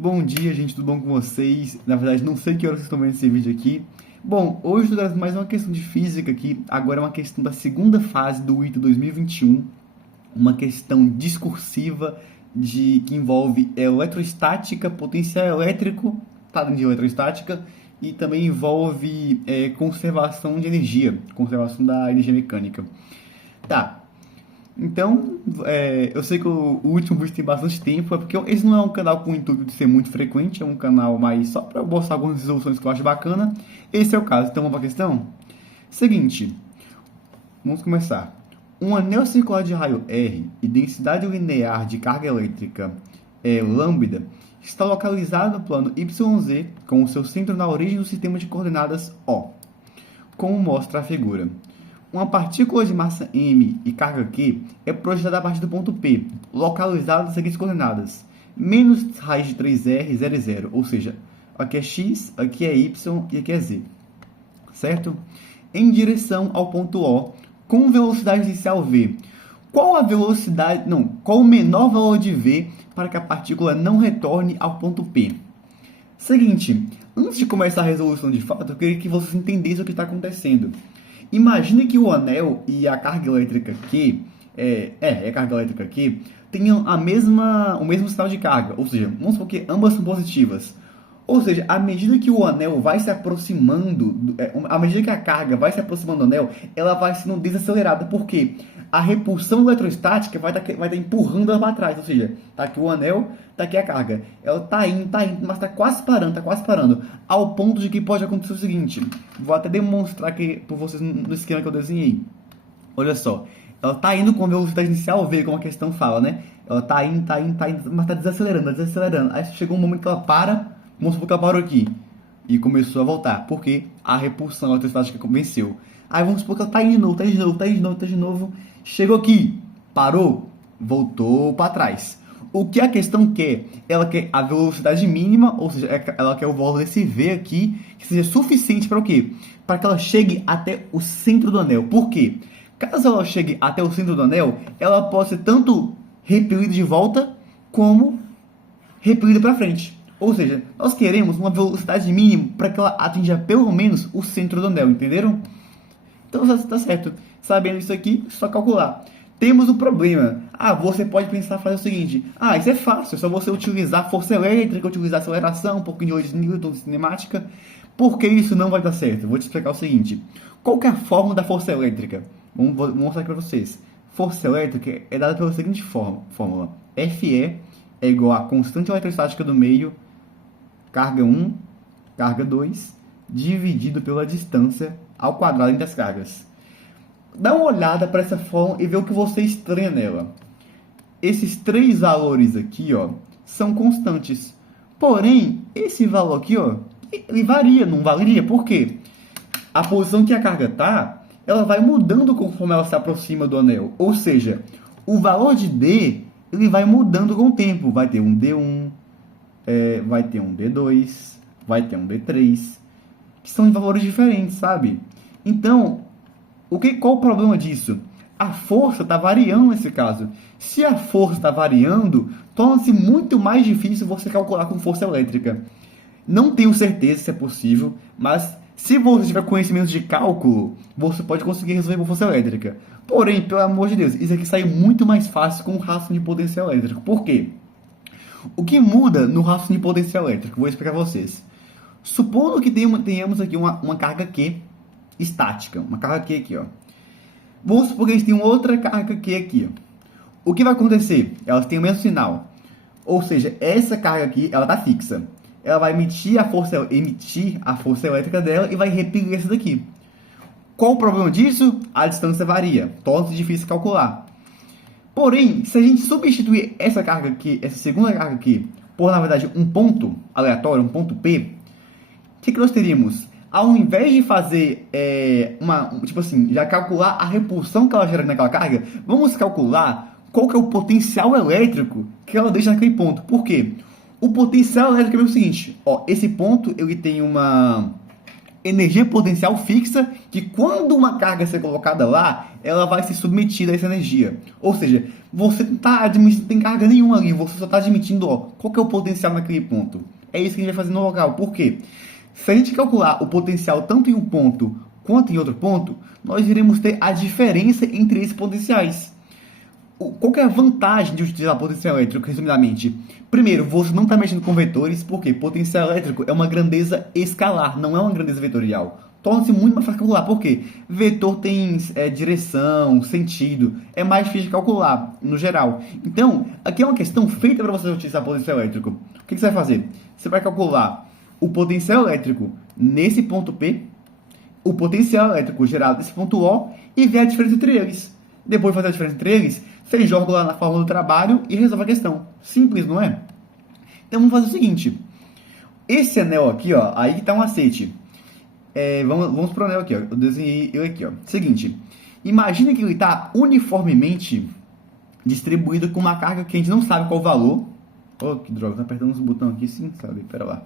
Bom dia, gente, tudo bom com vocês? Na verdade, não sei que horas vocês estão vendo esse vídeo aqui. Bom, hoje eu trazendo mais uma questão de física aqui. Agora é uma questão da segunda fase do ITA 2021. Uma questão discursiva que envolve eletrostática, potencial elétrico, tá dentro de eletrostática, e também envolve conservação de energia, conservação da energia mecânica. Tá, então, eu sei que o último vídeo tem bastante tempo, é porque esse não é um canal com o intuito de ser muito frequente, é um canal mais só para eu mostrar algumas resoluções que eu acho bacana. Esse é o caso, então vamos para a questão? Seguinte, vamos começar. Um anel circular de raio R e densidade linear de carga elétrica lambda está localizado no plano YZ com o seu centro na origem do sistema de coordenadas O, como mostra a figura. Uma partícula de massa m e carga q é projetada a partir do ponto P, localizado nas seguintes coordenadas: menos raiz de 3r, 0 e 0, ou seja, aqui é x, aqui é y e aqui é z, certo? Em direção ao ponto O, com velocidade inicial v. Qual a velocidade, não, qual o menor valor de v para que a partícula não retorne ao ponto P? Seguinte, antes de começar a resolução de fato, eu queria que vocês entendessem o que está acontecendo. Imagine que o anel e a carga elétrica Q, a carga elétrica Q, tenham o mesmo sinal de carga, ou seja, vamos supor que ambas são positivas. Ou seja, à medida que o anel vai se aproximando, à medida que a carga vai se aproximando do anel, ela vai sendo desacelerada, porque a repulsão eletrostática vai estar empurrando ela para trás, ou seja, tá aqui o anel, tá aqui a carga. Ela tá indo, mas tá quase parando, ao ponto de que pode acontecer o seguinte, vou até demonstrar aqui para vocês no esquema que eu desenhei. Olha só, ela tá indo com a velocidade inicial v, como a questão fala, né? Ela tá indo, mas tá desacelerando. Aí chegou um momento que ela para. Vamos supor que ela parou aqui e começou a voltar, porque a repulsão eletrostática venceu. Aí vamos supor que ela tá indo de novo, chegou aqui, parou, voltou para trás. O que a questão quer? Ela quer a velocidade mínima, ou seja, ela quer o valor desse V aqui, que seja suficiente para o quê? Para que ela chegue até o centro do anel. Por quê? Caso ela chegue até o centro do anel, ela pode ser tanto repelida de volta, como repelida para frente. Ou seja, nós queremos uma velocidade mínima para que ela atinja pelo menos o centro do anel, entenderam? Então está certo. Sabendo isso aqui, é só calcular. Temos um problema. Você pode pensar fazer o seguinte. Isso é fácil, é só você utilizar força elétrica, utilizar aceleração, um pouquinho de Newton, cinemática. Por que isso não vai dar certo? Vou te explicar o seguinte. Qual que é a fórmula da força elétrica? Vou mostrar aqui para vocês. Força elétrica é dada pela seguinte fórmula. Fe é igual a constante eletrostática do meio, carga 1, carga 2, dividido pela distância ao quadrado entre as cargas. Dá uma olhada para essa fórmula e vê o que você estranha nela. Esses três valores aqui, são constantes. Porém, esse valor aqui, ele varia, não valeria. Por quê? A posição que a carga está, ela vai mudando conforme ela se aproxima do anel. Ou seja, o valor de D, ele vai mudando com o tempo. Vai ter um D1, vai ter um D2, vai ter um D3, que são de valores diferentes, sabe? Então, qual o problema disso? A força está variando nesse caso. Se a força está variando, torna-se muito mais difícil você calcular com força elétrica. Não tenho certeza se é possível, mas se você tiver conhecimento de cálculo, você pode conseguir resolver com força elétrica. Porém, pelo amor de Deus, isso aqui sai muito mais fácil com o rastro de potencial elétrico. Por quê? O que muda no rastro de potencial elétrico? Vou explicar para vocês. Supondo que tenhamos aqui uma carga Q estática, uma carga Q aqui, Vamos supor que a gente tem uma outra carga Q aqui, O que vai acontecer? Elas têm o mesmo sinal. Ou seja, essa carga aqui, ela está fixa. Ela vai emitir a força elétrica dela e vai repelir essa daqui. Qual o problema disso? A distância varia. Torna-se difícil calcular. Porém, se a gente substituir essa carga aqui, essa segunda carga aqui, por, na verdade, um ponto aleatório, um ponto P, o que nós teríamos? Ao invés de fazer já calcular a repulsão que ela gera naquela carga, vamos calcular qual que é o potencial elétrico que ela deixa naquele ponto. Por quê? O potencial elétrico é o seguinte, esse ponto ele tem uma energia potencial fixa, que quando uma carga ser colocada lá, ela vai ser submetida a essa energia. Ou seja, você não está admitindo, não tem carga nenhuma ali, você só está admitindo, ó, qual que é o potencial naquele ponto. É isso que a gente vai fazer no local. Por quê? Se a gente calcular o potencial tanto em um ponto quanto em outro ponto, nós iremos ter a diferença entre esses potenciais. Qual que é a vantagem de utilizar potencial elétrico, resumidamente? Primeiro, você não está mexendo com vetores, porque potencial elétrico é uma grandeza escalar, não é uma grandeza vetorial. Torna-se muito mais fácil calcular. Por quê? Vetor tem direção, sentido, é mais difícil de calcular, no geral. Então, aqui é uma questão feita para você utilizar potencial elétrico. O que você vai fazer? Você vai calcular o potencial elétrico nesse ponto P, o potencial elétrico gerado nesse ponto O, e ver a diferença entre eles. Depois de fazer a diferença entre eles, você joga lá na fórmula do trabalho e resolve a questão. Simples, não é? Então vamos fazer o seguinte. Esse anel aqui, ó, aí que tá um macete. Vamos pro anel aqui, ó. Eu desenhei ele aqui, ó. Seguinte. Imagina que ele está uniformemente distribuído com uma carga que a gente não sabe qual o valor. Oh, que droga, tá apertando os botões aqui sim, sabe? Pera lá.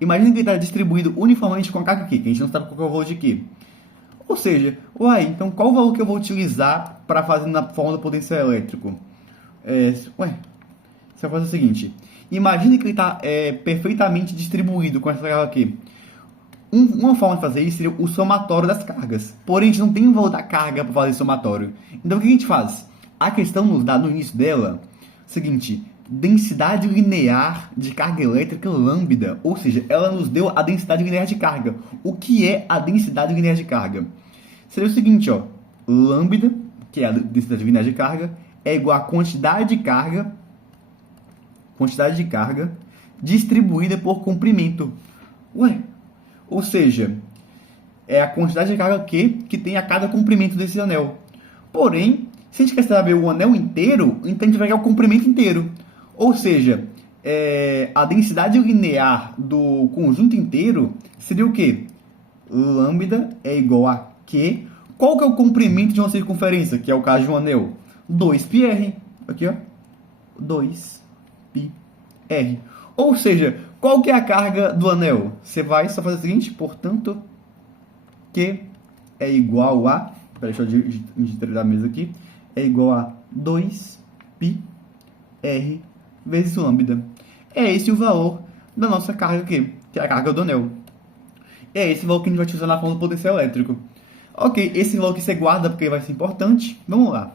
Imagina que ele está distribuído uniformemente com a carga aqui, que a gente não sabe qual é o valor de quê. Ou seja, uai, então qual o valor que eu vou utilizar para fazer na forma do potencial elétrico? Você vai fazer o seguinte. Imagine que ele está perfeitamente distribuído com essa carga aqui. Uma forma de fazer isso seria o somatório das cargas. Porém, a gente não tem o valor da carga para fazer somatório. Então, o que a gente faz? A questão nos dá no início dela o seguinte: densidade linear de carga elétrica lambda. Ou seja, ela nos deu a densidade linear de carga. O que é a densidade linear de carga? Seria o seguinte, ó. Lambda, que é a densidade linear de carga, é igual a quantidade de carga distribuída por comprimento. Ué, ou seja, é a quantidade de carga que tem a cada comprimento desse anel. Porém, se a gente quer saber o anel inteiro, então a gente vai pegar o comprimento inteiro. Ou seja, a densidade linear do conjunto inteiro seria o quê? Lambda é igual a Q. Qual que é o comprimento de uma circunferência, que é o caso de um anel? 2πr. Aqui, ó. 2πr. Ou seja, qual que é a carga do anel? Você vai só fazer o seguinte, portanto, Q é igual a... Deixa eu digitar a mesa aqui. É igual a 2πr vezes lambda. É esse o valor da nossa carga aqui, que é a carga do anel. É esse valor que a gente vai utilizar na forma do potencial elétrico. Ok, esse valor que você guarda porque vai ser importante. Vamos lá.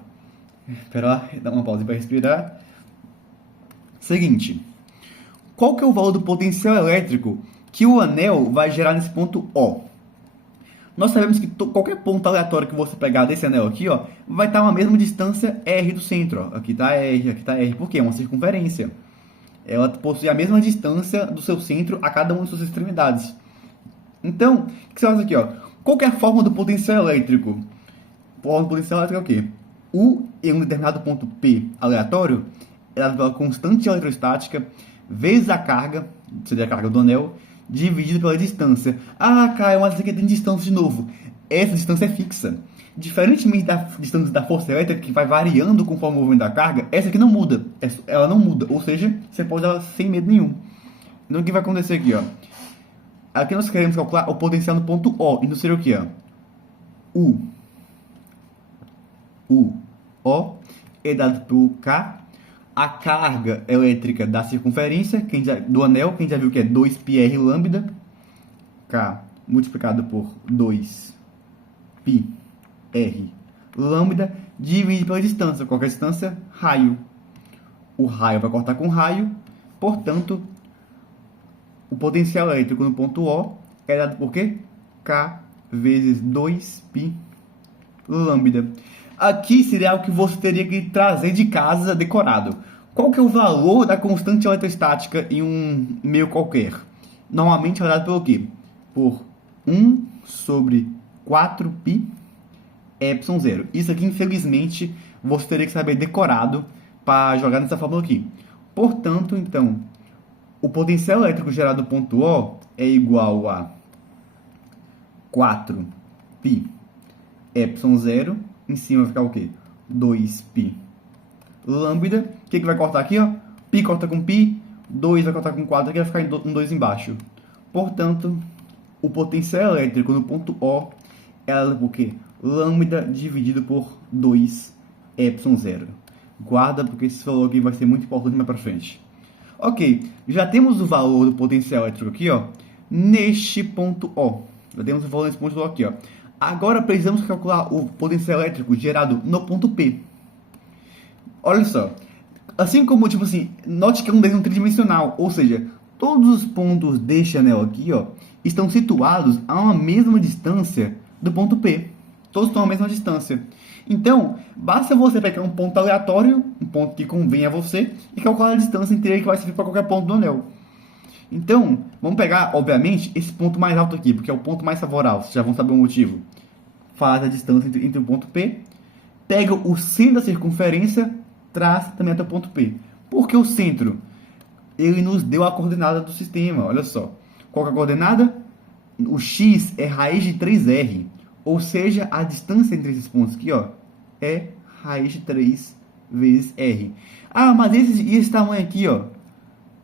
Espera lá, dá uma pausa para respirar. Seguinte. Qual que é o valor do potencial elétrico que o anel vai gerar nesse ponto O? Nós sabemos que qualquer ponto aleatório que você pegar desse anel aqui, ó, vai estar a mesma distância R do centro. Ó. Aqui está R, aqui está R. Por quê? É uma circunferência. Ela possui a mesma distância do seu centro a cada uma de suas extremidades. Então, o que você faz aqui? Ó? Qual que é a forma do potencial elétrico? A forma do potencial elétrico é o quê? U em um determinado ponto P aleatório é dado pela constante eletrostática vezes a carga, seria a carga do anel, dividido pela distância. Ah, Caio, mas aqui tem distância de novo. Essa distância é fixa. Diferentemente da distância da força elétrica, que vai variando conforme o movimento da carga, essa aqui não muda. Ela não muda. Ou seja, você pode usar ela sem medo nenhum. Então, o que vai acontecer aqui, ó? Aqui nós queremos calcular o potencial no ponto O. Então, seria o quê, ó? O é dado por K. A carga elétrica da circunferência, do anel, que a gente já viu que é 2πr lambda, K multiplicado por 2πr lambda, dividido pela distância. Qual que é a distância? Raio. O raio vai cortar com raio, portanto, o potencial elétrico no ponto O é dado por quê? K vezes 2π lambda. Aqui seria algo que você teria que trazer de casa decorado. Qual que é o valor da constante eletrostática em um meio qualquer? Normalmente é dado pelo quê? Por 1 sobre 4π epsilon zero. Isso aqui, infelizmente, você teria que saber decorado para jogar nessa fórmula aqui. Portanto, então, o potencial elétrico gerado no ponto O é igual a 4π epsilon zero. Em cima vai ficar o quê? 2π lambda. O que vai cortar aqui, ó? Π corta com π. 2 vai cortar com 4. Aqui vai ficar um 2 embaixo. Portanto, o potencial elétrico no ponto O é por quê? Lambda dividido por 2ε0. Guarda, porque esse valor aqui vai ser muito importante mais para frente. Ok, já temos o valor do potencial elétrico aqui, ó, neste ponto O. Já temos o valor nesse ponto O aqui, ó. Agora precisamos calcular o potencial elétrico gerado no ponto P. Olha só, assim como, tipo assim, note que é um desenho tridimensional, ou seja, todos os pontos deste anel aqui, ó, estão situados a uma mesma distância do ponto P. Todos estão à mesma distância. Então, basta você pegar um ponto aleatório, um ponto que convém a você, e calcular a distância inteira que vai servir para qualquer ponto do anel. Então, vamos pegar, obviamente, esse ponto mais alto aqui, porque é o ponto mais favorável, vocês já vão saber o motivo. Faz a distância entre o ponto P, pega o centro da circunferência, traça também até o ponto P. Por que o centro? Ele nos deu a coordenada do sistema, olha só. Qual é a coordenada? O x é raiz de 3r, ou seja, a distância entre esses pontos aqui, ó, é raiz de 3 vezes r. Ah, mas esse tamanho aqui, ó,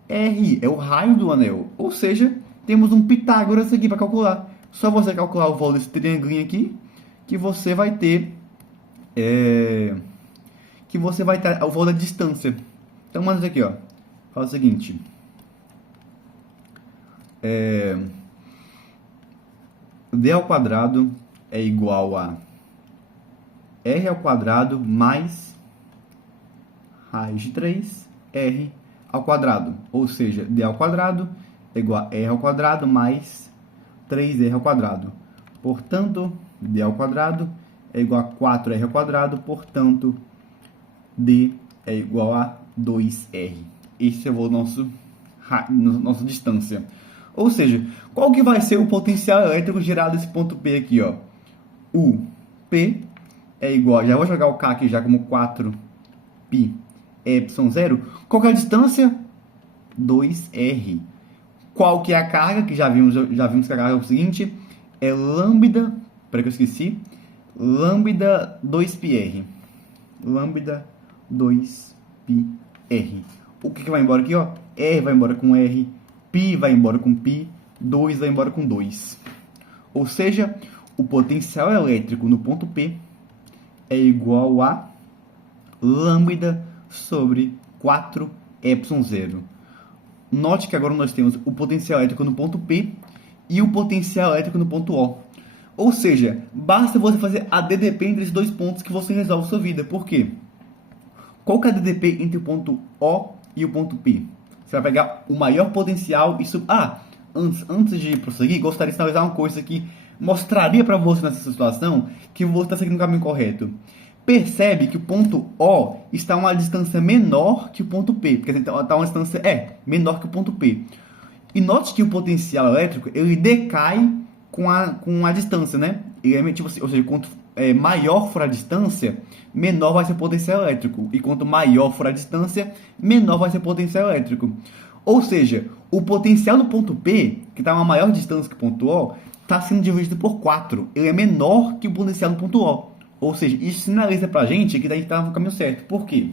r é o raio do anel, ou seja, temos um Pitágoras aqui para calcular. Só você calcular o valor desse triângulo aqui, que você vai ter o valor da distância. Então, manda aqui, ó. Fala o seguinte. D ao quadrado é igual a r ao quadrado mais raiz de 3r ao quadrado. Ou seja, d ao quadrado é igual a r ao quadrado mais 3r ao quadrado. Portanto, d ao quadrado é igual a 4r ao quadrado. Portanto, d é igual a 2r. Esse é o nossa distância. Ou seja, qual que vai ser o potencial elétrico gerado desse ponto P aqui, ó? O P é igual, já vou jogar o K aqui já como 4π ε0. Qual que é a distância? 2r. Qual que é a carga? Que já vimos que a carga é o seguinte, é lambda, peraí que eu esqueci, lambda 2πr. Lambda 2πr. O que vai embora aqui, ó? R vai embora com R, π vai embora com π, 2 vai embora com 2. Ou seja, o potencial elétrico no ponto P é igual a lambda sobre 4ε0. Note que agora nós temos o potencial elétrico no ponto P e o potencial elétrico no ponto O. Ou seja, basta você fazer a DDP entre esses dois pontos que você resolve a sua vida. Por quê? Qual que é a DDP entre o ponto O e o ponto P? Você vai pegar o maior potencial e antes de prosseguir, gostaria de sinalizar uma coisa que mostraria para você nessa situação que você está seguindo o caminho correto. Percebe que o ponto O está a uma distância menor que o ponto P, porque está a uma distância menor que o ponto P. E note que o potencial elétrico ele decai com a distância, né? Ele é, tipo assim, ou seja, quanto maior for a distância, menor vai ser o potencial elétrico. E quanto maior for a distância, menor vai ser o potencial elétrico. Ou seja, o potencial do ponto P, que está a uma maior distância que o ponto O, está sendo dividido por 4. Ele é menor que o potencial do ponto O. Ou seja, isso sinaliza para a gente que a gente está no caminho certo. Por quê?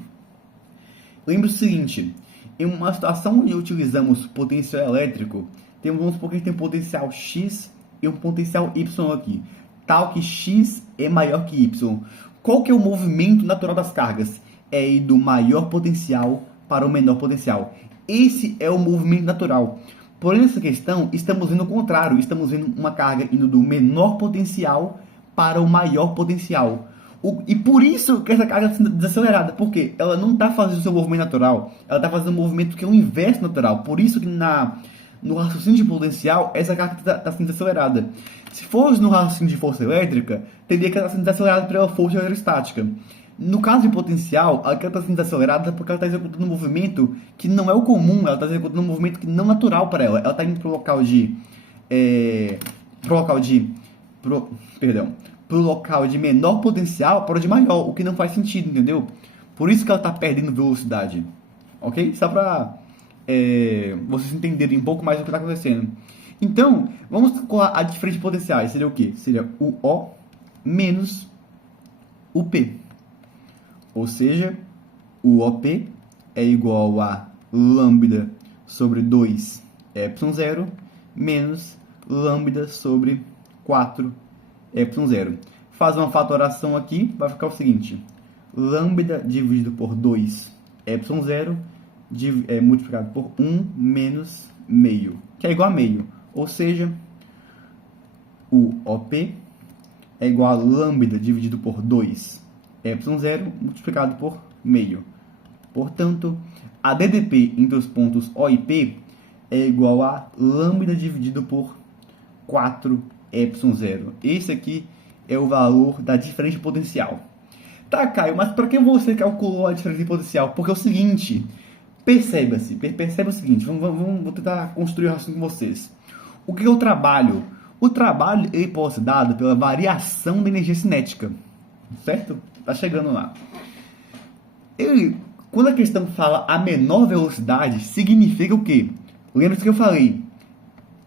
Lembre o seguinte, em uma situação onde utilizamos potencial elétrico, vamos supor que a gente tem um potencial X e um potencial Y aqui, tal que X é maior que Y. Qual que é o movimento natural das cargas? É ir do maior potencial para o menor potencial. Esse é o movimento natural. Porém, nessa questão, estamos vendo o contrário. Estamos vendo uma carga indo do menor potencial para o maior potencial. E por isso que essa carga está sendo desacelerada. Porque ela não está fazendo o seu movimento natural. Ela está fazendo um movimento que é o inverso natural. Por isso que no raciocínio de potencial, essa carga está sendo desacelerada. Se fosse no raciocínio de força elétrica, teria que estar sendo desacelerada pela força aerostática. No caso de potencial, ela está sendo desacelerada porque ela está executando um movimento que não é o comum, ela está executando um movimento que não é natural para ela. Ela está indo para o local de menor potencial para o de maior, o que não faz sentido, entendeu? Por isso que ela está perdendo velocidade. Ok? Só para vocês entenderem um pouco mais do que está acontecendo. Então, vamos calcular a diferença de potenciais. Seria o quê? Seria o O menos o P. Ou seja, o OP é igual a lambda sobre 2ε0 menos lambda sobre 4 epsilon0. Faz uma fatoração aqui, vai ficar o seguinte: lambda dividido por 2 epsilon0 multiplicado por 1 menos meio, que é igual a meio. Ou seja, o OP é igual a lambda dividido por 2 epsilon0 multiplicado por meio. Portanto, a DDP entre os pontos O e P é igual a lambda dividido por 4 epsilon0. Esse aqui é o valor da diferença potencial. Tá, Caio, mas para que você calculou a diferença potencial? Porque é o seguinte, perceba o seguinte, vou tentar construir um raciocínio com vocês. O que é o trabalho? O trabalho ele pode ser dado pela variação da energia cinética, certo? Tá chegando lá. Quando a questão fala a menor velocidade, significa o quê? Lembra-se que eu falei?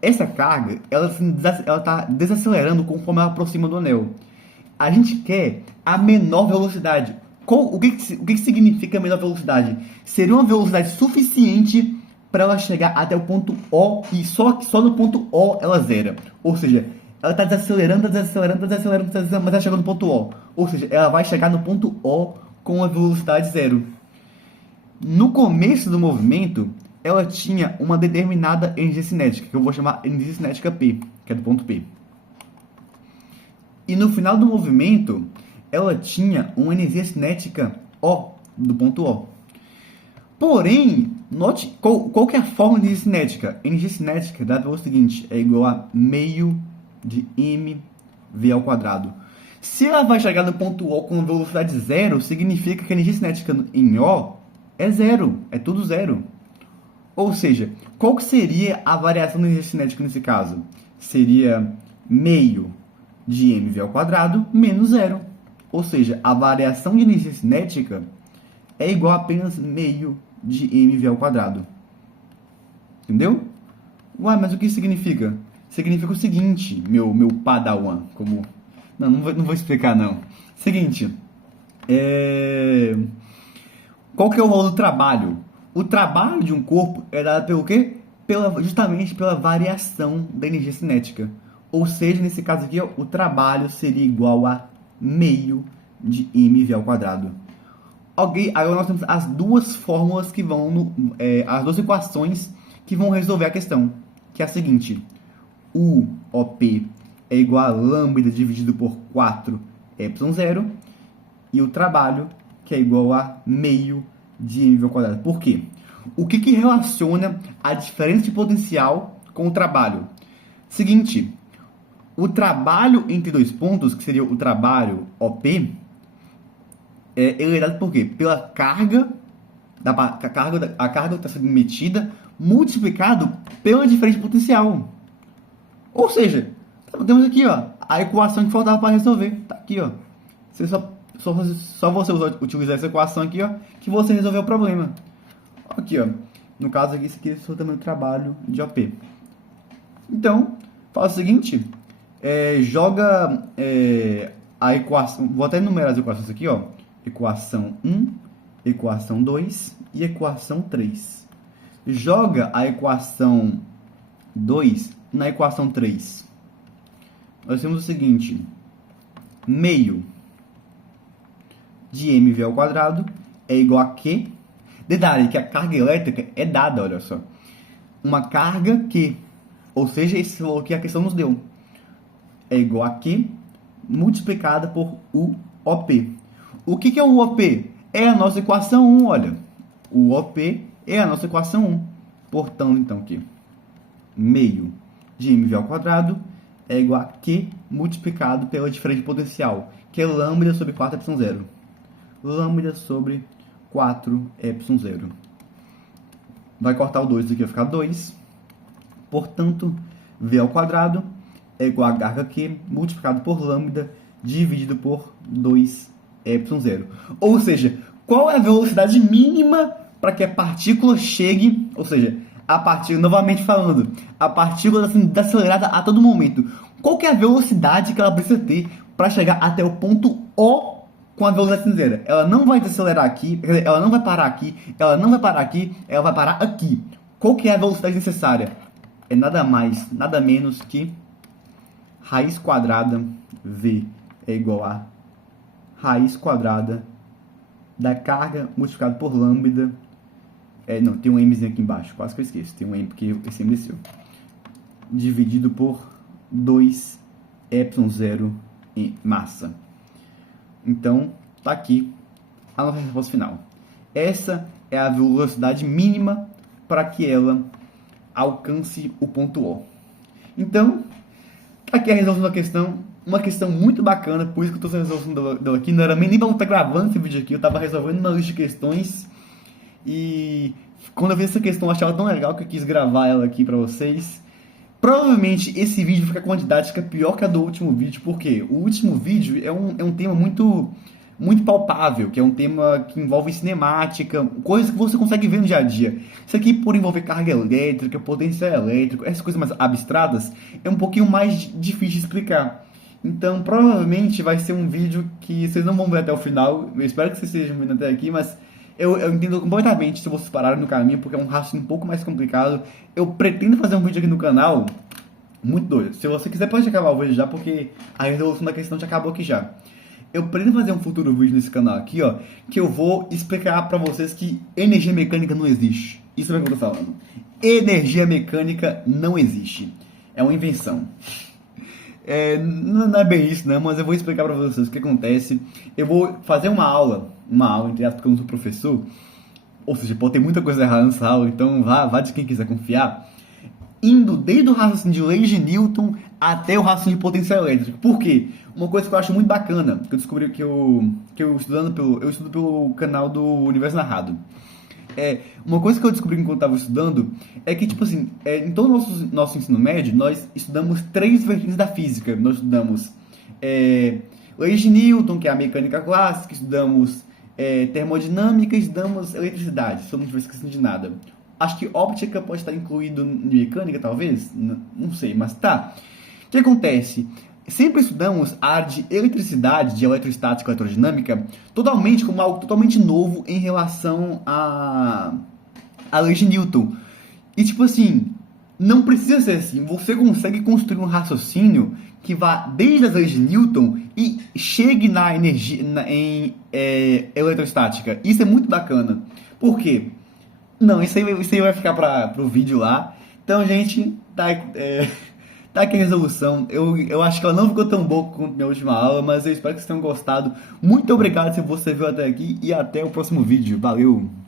Essa carga, ela está desacelerando conforme ela aproxima do anel. A gente quer a menor velocidade. O que significa a menor velocidade? Seria uma velocidade suficiente para ela chegar até o ponto O e só no ponto O ela zera. Ou seja, ela está desacelerando, mas ela chega no ponto O. Ou seja, ela vai chegar no ponto O com a velocidade zero. No começo do movimento, ela tinha uma determinada energia cinética, que eu vou chamar energia cinética P, que é do ponto P. E no final do movimento, ela tinha uma energia cinética O, do ponto O. Porém, note qual que é a fórmula de energia cinética? Energia cinética dá o seguinte, é igual a meio de mv ao quadrado. Se ela vai chegar no ponto O com velocidade zero, significa que a energia cinética em O é zero, é tudo zero. Ou seja, qual que seria a variação da energia cinética nesse caso? Seria meio de mv ao quadrado menos zero. Ou seja, a variação de energia cinética é igual a apenas meio de mv ao quadrado. Entendeu? Uai, mas o que significa? Significa o seguinte, meu padawan, como... Não vou explicar, não. Seguinte, qual que é o valor do trabalho? O trabalho de um corpo é dado pelo quê? Justamente pela variação da energia cinética. Ou seja, nesse caso aqui, ó, o trabalho seria igual a meio de mv ao quadrado. Ok, agora nós temos as duas fórmulas que vão as duas equações que vão resolver a questão, que é a seguinte: o OP é igual a lambda dividido por 4 epsilon0 e o trabalho que é igual a meio de mv ao quadrado. Por quê? O que relaciona a diferença de potencial com o trabalho? Seguinte, o trabalho entre dois pontos, que seria o trabalho OP, ele é dado por quê? Pela carga, a carga está sendo metida, multiplicado pela diferença de potencial. Ou seja, temos aqui ó, a equação que faltava para resolver. Está aqui, ó. Só você utilizar essa equação aqui, ó, que você resolveu o problema. Aqui, ó. No caso aqui, isso aqui é o tamanho do trabalho de OP. Então, faz o seguinte, joga a equação, vou até enumerar as equações aqui, ó. Equação 1, equação 2 e equação 3. Joga a equação 2 na equação 3. Nós temos o seguinte: meio de mv ao quadrado é igual a Q. Detalhe que a carga elétrica é dada, olha só. Uma carga Q, ou seja, esse valor que a questão nos deu, é igual a Q multiplicada por o OP. O que é o OP? É a nossa equação 1, olha. O OP é a nossa equação 1. Portanto, então, aqui, meio de mv ao quadrado é igual a Q multiplicado pela diferença de potencial, que é lambda sobre 4 epsilon0. Lambda sobre 4 epsilon0. Vai cortar o 2 aqui, vai ficar 2. Portanto, V ao quadrado é igual a carga Q multiplicado por lambda dividido por 2 epsilon0. Ou seja, qual é a velocidade mínima para que a partícula chegue, ou seja, a partícula, novamente falando, a partícula está sendo acelerada a todo momento. Qual que é a velocidade que ela precisa ter para chegar até o ponto O com a velocidade zero? Ela não vai desacelerar aqui, ela não vai parar aqui, ela não vai parar aqui, ela vai parar aqui. Qual que é a velocidade necessária? é nada mais, nada menos que raiz quadrada V é igual a raiz quadrada da carga multiplicado por lambda. Não, tem um mzinho aqui embaixo, quase que eu esqueço. Tem um m porque esse m desceu. Dividido por 2ε0 em massa. Então, tá aqui a nossa resposta final. Essa é a velocidade mínima para que ela alcance o ponto O. Então, aqui é a resolução da questão. Uma questão muito bacana, por isso que eu estou resolvendo dela aqui. Não era nem para estar gravando esse vídeo aqui, eu estava resolvendo uma lista de questões. E quando eu vi essa questão, eu achava tão legal que eu quis gravar ela aqui para vocês. Provavelmente esse vídeo fica com a didática pior que a do último vídeo, porque o último vídeo é um tema muito palpável, que é um tema que envolve cinemática, coisas que você consegue ver no dia a dia. Isso aqui, por envolver carga elétrica, potencial elétrico, essas coisas mais abstratas, é um pouquinho mais difícil de explicar. Então, provavelmente vai ser um vídeo que vocês não vão ver até o final. Eu espero que vocês estejam vendo até aqui, mas eu entendo completamente se vocês pararem no caminho, porque é um raciocínio um pouco mais complicado. Eu pretendo fazer um vídeo aqui no canal muito doido. Se você quiser, pode acabar o vídeo já, porque a resolução da questão já acabou aqui já. Eu pretendo fazer um futuro vídeo nesse canal aqui, ó, que eu vou explicar pra vocês que energia mecânica não existe. Isso é o que eu tô falando. Energia mecânica não existe. É uma invenção. Não é bem isso, né? Mas eu vou explicar pra vocês o que acontece. Eu vou fazer uma aula entre aspas, porque eu não sou professor. Ou seja, pode ter muita coisa errada nessa aula, então vá de quem quiser confiar. Indo desde o raciocínio de leis de Newton até o raciocínio de potencial elétrico. Por quê? Uma coisa que eu acho muito bacana, que eu descobri que eu estudo pelo canal do Universo Narrado. Uma coisa que eu descobri enquanto estava estudando é que, tipo assim, em todo o nosso ensino médio, nós estudamos 3 vertentes da física. Nós estudamos leis de Newton, que é a mecânica clássica, estudamos termodinâmica e estudamos eletricidade, se eu não estiver esquecendo de nada. Acho que óptica pode estar incluído em mecânica, talvez? Não sei, mas tá. O que acontece? Sempre estudamos a área de eletricidade, de eletrostática e elerodinâmica, totalmente como algo totalmente novo em relação a lei de Newton. E tipo assim, não precisa ser assim. Você consegue construir um raciocínio que vá desde as leis de Newton e chegue na energia, em eletrostática. Isso é muito bacana. Por quê? Não, isso aí vai ficar pro vídeo lá. Então, gente, tá aqui a resolução. Eu acho que ela não ficou tão boa quanto minha última aula, mas eu espero que vocês tenham gostado. Muito obrigado se você viu até aqui e até o próximo vídeo. Valeu!